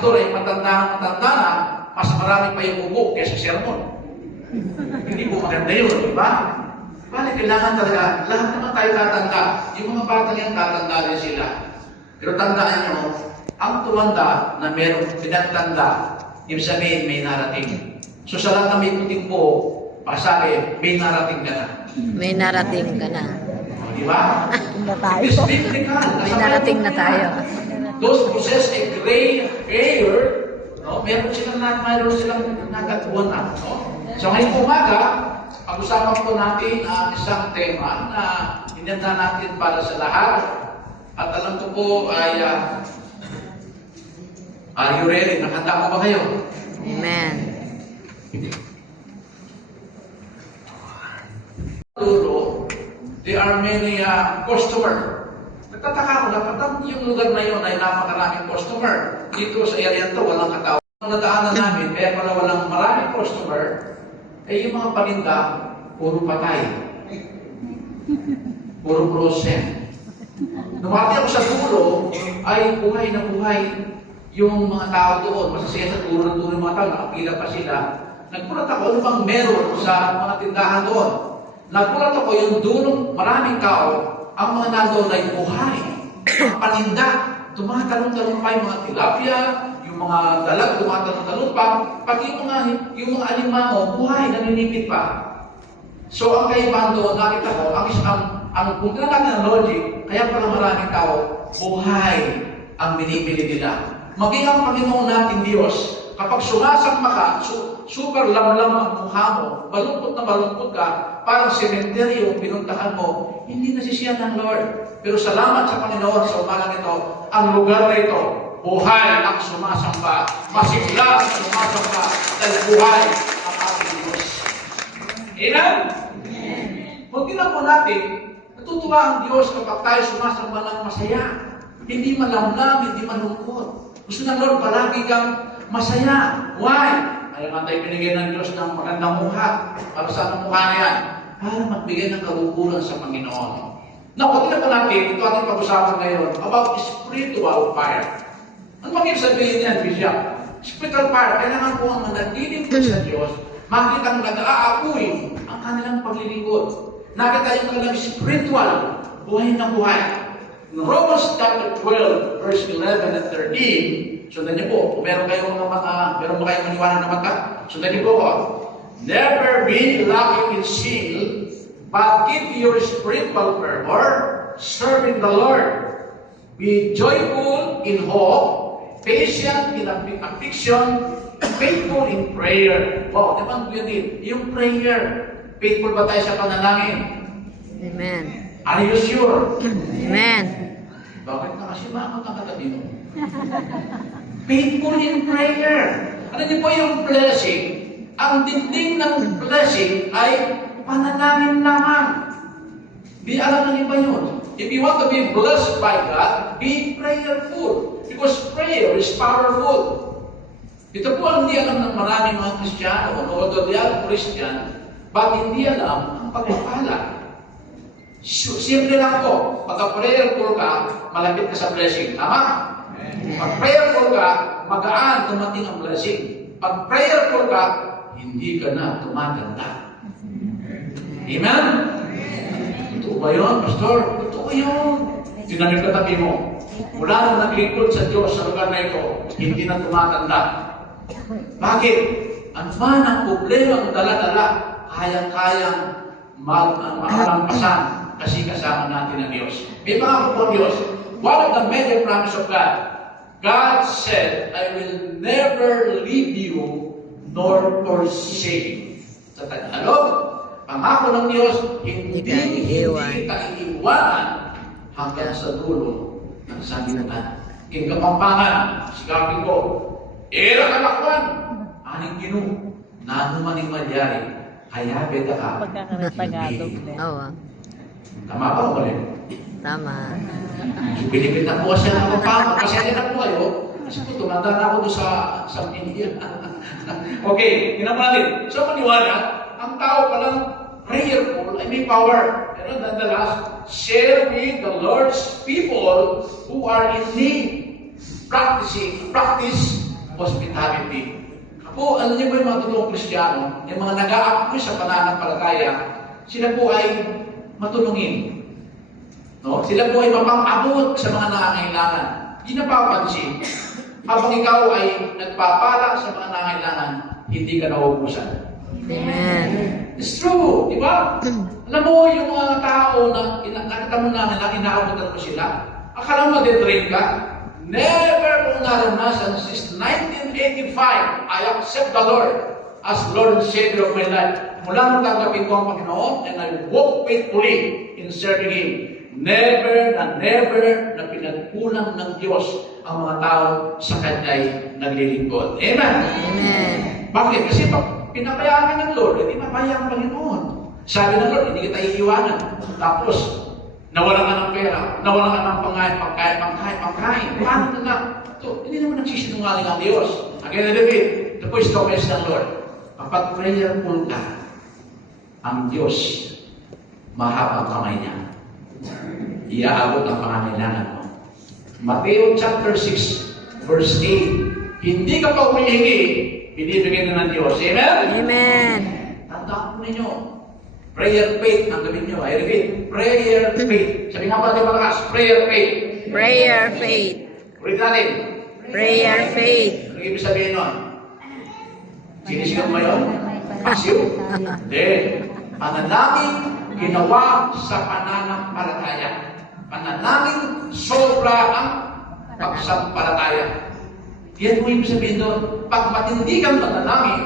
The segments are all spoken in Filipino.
pastor ay matanda na, mas marami pa yung ubo kaysa sermon. Hindi po maganda yun, di ba? Bali, kailangan talaga, lahat naman tayo tatanda. Yung mga bata yan, tatanda rin sila. Pero tandaan nyo, ang tumanda na meron pinagtanda, ibig sabihin may narating. So sa lahat na may puting po, pasabi, may narating ka na. May narating ka na. Di ba? It's biblical. May narating na tayo. Those who possess a gray hair, no, meron silang nagkatuan na. No? So ngayong umaga, pag-usapan po natin ang isang tema na hinanda natin para sa lahat. At alam ko po ay, are you ready? Nakanda mo ba kayo? Amen. There are many customer. Nagtataka ko, dapat yung lugar na yun ay napakaraming customer. Dito sa area to, walang katao. Ang nadaanan namin, kaya pala walang maraming customer, eh yung mga paninda, puro patay. Puro frozen. Numati ako sa dulo, ay buhay na buhay yung mga tao doon. Masasaya sa dulo ng mga tao, nakapila pa sila. Nagpulat ako, ano bang meron sa mga tindahan doon? Nagpulat ako yung dulong maraming tao, ang mga nandoon ay buhay. Ang paninda, tumatalong-talong pa yung mga tilapia, yung mga dalag, tumatalong-talong pa, pati yung mga alimango, buhay, naninipit pa. So ang kaibahan doon, nakita ko, kung tinatawag ng logic, kaya pala maraming tao, buhay ang binibili nila. Maging ang Panginoon natin Diyos, kapag sumasamba ka, super lamlam ang mukha mo, malungkot na malungkot ka, parang sementeryo, pinuntahan mo, hindi nasisiyan ng Lord. Pero salamat sa Panginoon sa umalang ito, ang lugar na ito, buhay ang sumasamba, masigla ang sumasamba, dahil buhay ang ating Diyos. Amen? Kung tinan po natin, natutuwa ang Diyos kapag tayo sumasamba ng masaya. Hindi malamlam, hindi malungkot. Gusto ng Lord, palagi kang masaya. Why? Kaya nga tayo binigay ng Diyos ng magandang mukha. Para sa anong mukha na yan? Para magbigay ng kagugulan sa Panginoon. Now, tingnan po natin, ito ating pag-usapan ngayon about spiritual fire. Ano bang ibig sabihin yan, Bishop? Spiritual fire, kailangan po ang manatiling po sa Diyos, makitang nag-aapoy ang kanilang paglilingkod. Nakita yung kanilang spiritual, buhay na buhay. In Romans chapter 12, verse 11 and 13, sundan niyo po, kung meron kayong maniwala na mata, sundan niyo po ko. Never be lacking in zeal, but keep your spiritual fervor, serving the Lord. Be joyful in hope, patient in affliction, faithful in prayer. Wow, naman po yun. Yung prayer, faithful ba tayo sa panalangin? Amen. Are you sure? Amen. Bakit na kasi maakot ang katabi mo? Faithful in prayer. Ano niyo po yung blessing? Ang dinding ng blessing ay panalangin lamang. Di alam ng iba yun. If you want to be blessed by God, be prayerful. Because prayer is powerful. Ito po ang hindi alam ng maraming mga Kristiyano, although they are Christian, but hindi alam ang pagpapala. Simple lang po, pagka-prayerful ka, malapit ka sa blessing. Tama? Pag prayerful ka, magaan dumating ang blessing. Pag prayerful ka, hindi ka na tumaganda. Amen? Totoo ba yun, Pastor? Totoo yun. Tinanong katabi mo, mula nang naglingkod sa Diyos sa lugar na ito, hindi na tumatanda. Bakit? Ang man ang problema ang dala-dala, kayang-kayang makalampasan kasi kasama natin ang Diyos. May mga po Diyos, one of the major promise of God, God said, I will never leave you nor forsake. Sa Tagalog, pangako ng Diyos, hindi kita iiwanan hanggang sa dulo ng sanlibutan. King Kapampangan, sigapin ko, era kalakwan, aning ginu, nanumaning malyari, kaya beta ka. Pagkakatagalog na. Oo. Tama ba o mali? Tama. Pilipit na po siya ng Kapampangan, kasi na po kayo, kasi po tumanda na ako doon sa India. Okay, tingnan mo natin. So, maniwala, ang tao palang prayerful ay may power. Pero nonetheless, share with the Lord's people who are in need. Practice hospitality. Po, alam niyo po yung mga totoong Kristiyano, yung mga nag-aapoy sa pananampalataya, sila po ay matulungin. No? Sila po ay mapang-abot sa mga nangangailangan. Hindi napapansin. Habang ikaw ay nagpapala sa mga nangangailangan, hindi ka nauubusan. Amen. It's true, di ba? Alam mo, yung mga tao na nakita mo namin na inaabutan mo sila, akala mo detrain ka? Never kong naranasan since 1985, I accept the Lord as Lord and Savior of my life. Mula nung tanggapin ko ang Panginoon, and I walk faithfully in serving Him. Never na pinagkulang ng Diyos ang mga tao sa Kanya'y naglilingkod. Amen? Amen. Bakit? Kasi pag pinabayaan ka ng Lord, hindi mapaya ang Panginoon. Sabi ng Lord, hindi kita iiwanan. Tapos, nawalan ka ng pera, nawalan ka ng pangkain. Paano na? Ito, hindi naman nagsisinungaling ang Diyos. Again, David, ito po is the best ng Lord. Kapag prayerful ka, ang Diyos, mahabang kamay niya. Iaabot ang pangangailangan mo. Mateo chapter 6, verse 8. Hindi ka pa humihingi, binibigyan na ng Diyos. Amen? Amen. Tandaan po ninyo. Prayer faith, ang gawin nyo. I repeat, prayer faith. Sabi nga pala tayo malakas, prayer faith. Prayer faith. Ulit natin. Prayer faith. Ano ibig sabihin nun? Sinisigaw mo yun? Pasiw? Hindi. Pananaming ginawa sa pananampalataya. Pananaming sobra ang pagsampalataya. Yan mo ibig sabihin doon. Pag matindi kang pananaming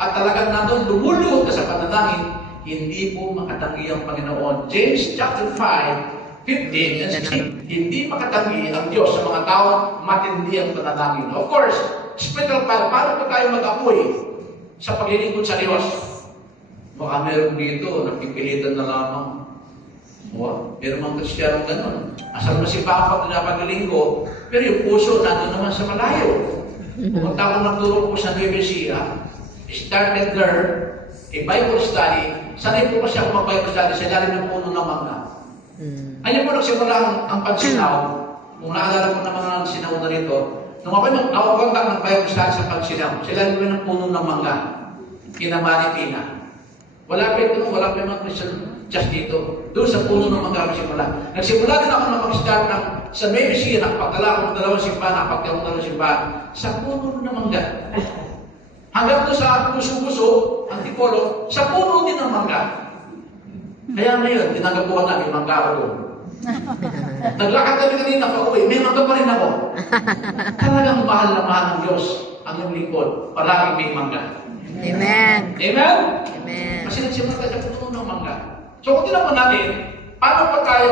at talagang nandun lumuluhod ka sa pananaming, hindi po makatanggi ang Panginoon. James chapter 5, 15 and 16. Hindi makatanggi ang Diyos sa mga tao, matindi ang pananaming. Of course, spiritual power, paano po tayo mag-apoy sa paglilingkod sa Diyos? Baka meron dito, napipilitan na lamang. Meron mga Kristiyano ganun. Asal mo si Papa na paglilinggo, pero yung puso nandun naman sa malayo. Pumunta ako nagturo po sa Nueva Ecija, started there, a Bible study. Sanay po kasi ako mag-Bible study sa ilalim ng puno ng mangga. Ayun po nagsimula ang pansinaw. Kung naalala ko ng mga sinaw na rito, nung ako'y mag-awag ng Bible study sa pansinaw, sa ilalim po ng puno ng mangga, Kinamaripina. Wala pa ito, wala pa yung mga Christian just dito. Doon sa puno ng mangga magsimula. Nagsimula din ako na mag-start ng sa Nueva Ecija, nakapagdala ako ng dalawang simbahan, nakapagdala ako ng dalawang simbahan, sa puno ng mangga. Hanggang doon sa puso-puso, Antipolo, sa puno din ng mangga. Kaya ngayon, tinagapuan na, may mangga ako doon. Naglakad kami kanina pa uwi, may mangga pa rin ako. Talagang mahal na mahal ng Diyos ang iyong lingkod. Palaging may mangga. Amen. Amen? Amen. Kasi nagsimula tayo sa puno ng mangga. So kung tinaman natin, paano pa tayo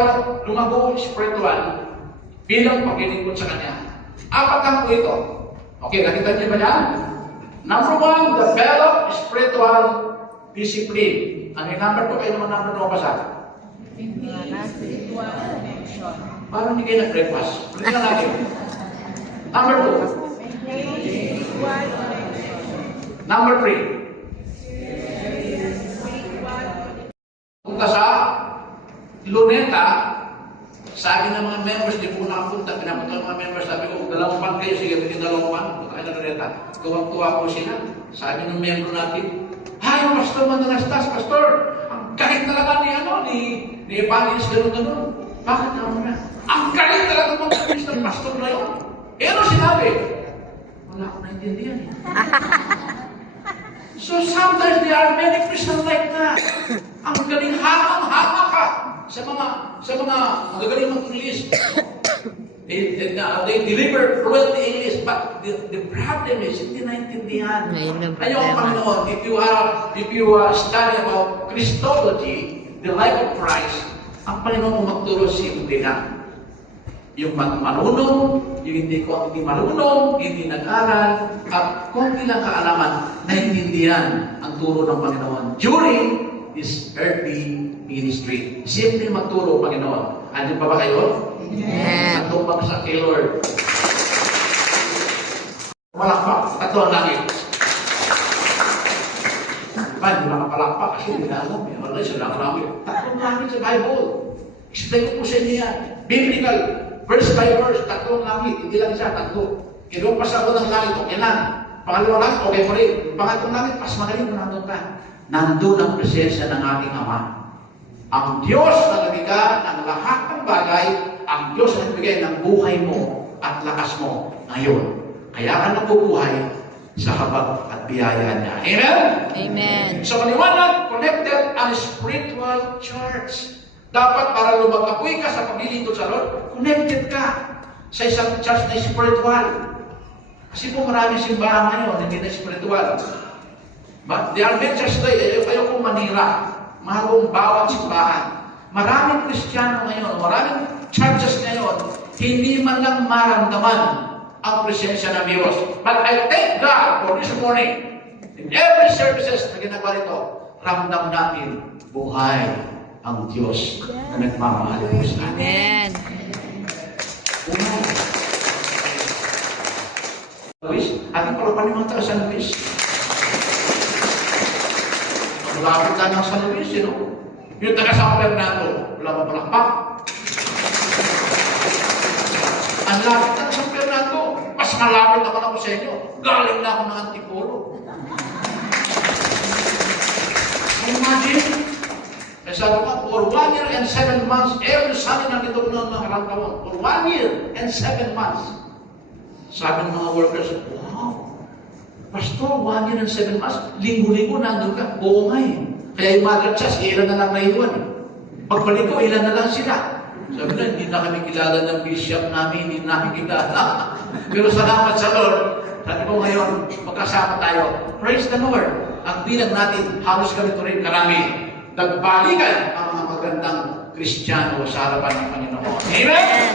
lumago spiritual bilang paglilingkod sa Kanya? Apat lang po ito. Okay, nakita niyo ba yan? Number 1, develop spiritual discipline. Ano yung number 2? Kayo naman number 2 basa? Parang hindi kayo nag-breakfast. Ulit na natin. Number 2. Number 3. Punta sa Luneta, sabi ng mga members, di po nakapunta, pinapunta ng mga members, sabi ko, dalawang pan kayo, sige, pwede dalawang pan, punta kayo na Luneta. Tuwang-tuwa po sila. Sabi ng membro natin, "Hay, Pastor Mananastas, Pastor, ang galit talaga ni Evangelist gano'n-gano'n. Bakit naman na? Ang galit talaga ng Pastor na yun. Eh, ano sinabi? Wala akong naintindihan. So sometimes there are many Christians like that. Ang galing hamang-hama ka sa mga magagaling mag-English. They deliver fluent English, but the problem is hindi naintindihan. Ayaw ang Panginoon, if you study about Christology, the life of Christ, ang Panginoon magturo simple lang. Yung marunong, yung hindi marunong, hindi nag-aral, at konti lang kaalaman, naintindihan ang turo ng Panginoon during this earthly ministry. Simple magturo, Panginoon. Andun pa ba kayo? Amen. Nagtumbang sa kay Lord. Palakpak, tatlo ang langit. Diba, hindi makapalakpak kasi hindi na alam. Wala siya lang langit. Tatlong langit sa Bible. Explain ko po sa inyo yan. Biblical. Verse by verse, tatlong langit. Hindi lang isa, tatlo. Kilumpas ako ng langit, okay na. Pangalawang langit, okay pa rin. Pangatlong langit, mas magaling kung nandun ka. Nandun ang presensya ng ating Ama. Ang Diyos na nagbiga ng lahat ng bagay, ang Diyos na nagbigay ng buhay mo at lakas mo ngayon. Kaya ka nabubuhay sa habag at biyaya niya. Amen? Amen. So, maliwanag, connected ang spiritual church. Dapat para lumag-apoy ka sa paglilingkod sa Lord, connected ka sa isang church na spiritual. Kasi po maraming simbahan ngayon, hindi na spiritual. But there are many churches today, ayaw kong manira. Mahal kong bawat simbahan. Maraming Kristiyano ngayon, maraming churches ngayon, hindi man lang maramdaman ang presensya ng Diyos. But I thank God for this morning. In every services na ginagawa nito, ramdam natin buhay ang Diyos na nagmamahal po sa atin. Amen. Buhay. Luis, ating palapan yung mga taga San Luis. Malapit na ng San Luis, yung taga San Fernando, wala pa palakpak. Ang lapit ng San Fernando, mas malapit ako na ko sa inyo. Galing na ako ng Antipolo. Imagine, eh sabi ko, for 1 year and 7 months, every Sunday nandito ko ng nakarang taon. For 1 year and 7 months. Sabi ng mga workers, wow, Pastor, 1 year and 7 months, linggo-linggo nandun ka. Oo nga eh. Kaya yung mga church, ilan na lang naiwan. Pagbalik ko, ilan na lang sila. Sabi na, hindi na kami kilala ng bishop namin, hindi na kami kilala. Pero salamat sa Lord. Sabi ko ngayon, magkasama tayo. Praise the Lord. Ang bilang natin, halos ganito rin karami. Nagbalikan ang mga magandang Kristiyano sa harapan ng Panginoon. Amen?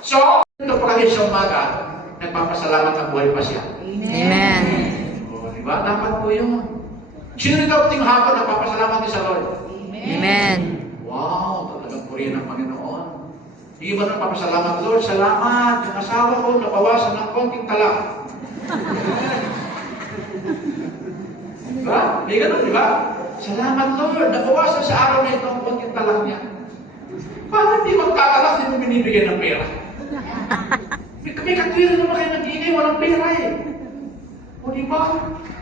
So, ito pa kami sa umaga, nagpapasalamat na buhay pa siya. Amen. O, diba? Dapat po yun. Sino rin daw ting hapon nagpapasalamat din sa Lord? Amen. Wow, talagang purihin ng Panginoon. Hindi ba nagpapasalamat, Lord? Salamat. Yung asawa ko, nabawasan ng konting talak. Diba? May ganun, diba? Salamat, Lord. Nabawasan sa araw na ito ang konting talak niya. Paano hindi magkakalak, hindi mo binibigyan ng pera? May katwiran naman kayo nag-iingay, walang pera eh. O diba?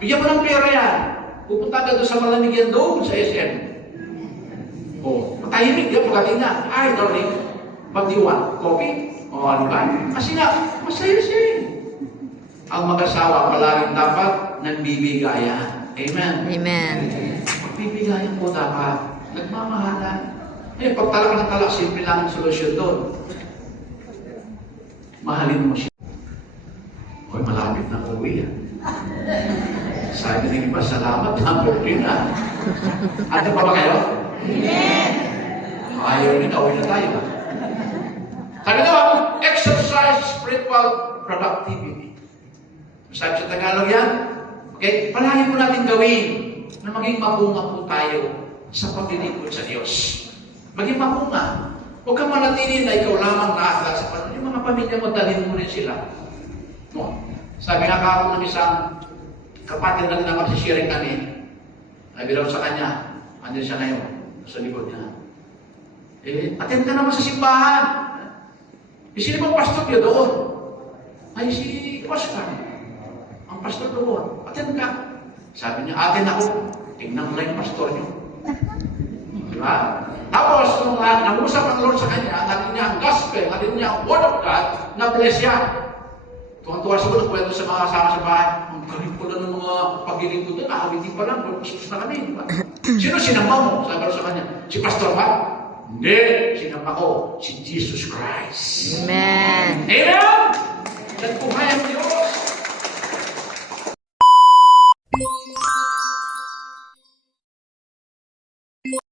Bigyan mo ng pera yan. Pupunta ka doon sa malamig yan doon sa SM. O, matahimik yan pagdating na. Ay, darling, what do you want? Coffee? O, ano ba? Kasi nga, masaya siya eh. Ang mag-asawa palaging dapat nagbibigayan. Amen? Amen. Magbibigayan po dapat. Nagmamahalan. Eh, pag talak ng talak, simple lang ang solusyon doon. Mahalin mo siya. Hoy, malapit na uwi yan. Sabi ng iba, salamat, number 3 na. Ano pa ba kayo? Amen! Ayaw nyo na, uwi na tayo. Sabi naman, exercise spiritual productivity. Sabi sa Tagalog yan, okay, palagi po natin gawin na maging mabunga po tayo sa paglilingkod sa Diyos. Maging mabunga. Huwag kang manatili na ikaw lamang naalag sa panon. Yung mga pamilya mo, dalhin mo rin sila. No? Sabi nga kahapon ng isang kapatid na magsisharing kami, sabi raw sa kanya, andun siya ngayon, sa likod niya. Eh, attend ka naman sa simbahan. Eh, sino bang pastor niyo doon? Ay, si Oscar. Ang pastor doon. Attend ka. Sabi niya, attend ako. Tingnan mo lang yung pastor niyo. Diba? Tapos, nung nag-usap ang Lord sa kanya, natin niya ang gospel, natin niya ang word of God, na-bless siya. Tuwang-tuwa siguro, nagkwento sa mga kasama sa bahay, ang galing po lang ng mga pag-ilingkod doon, nakawitin pa lang, sus na kami. Diba? Sino sinamba mo? Sabi ko sa kanya, si Pastor Matt? Hindi, sinamba ko, si Jesus Christ. Amen. Amen!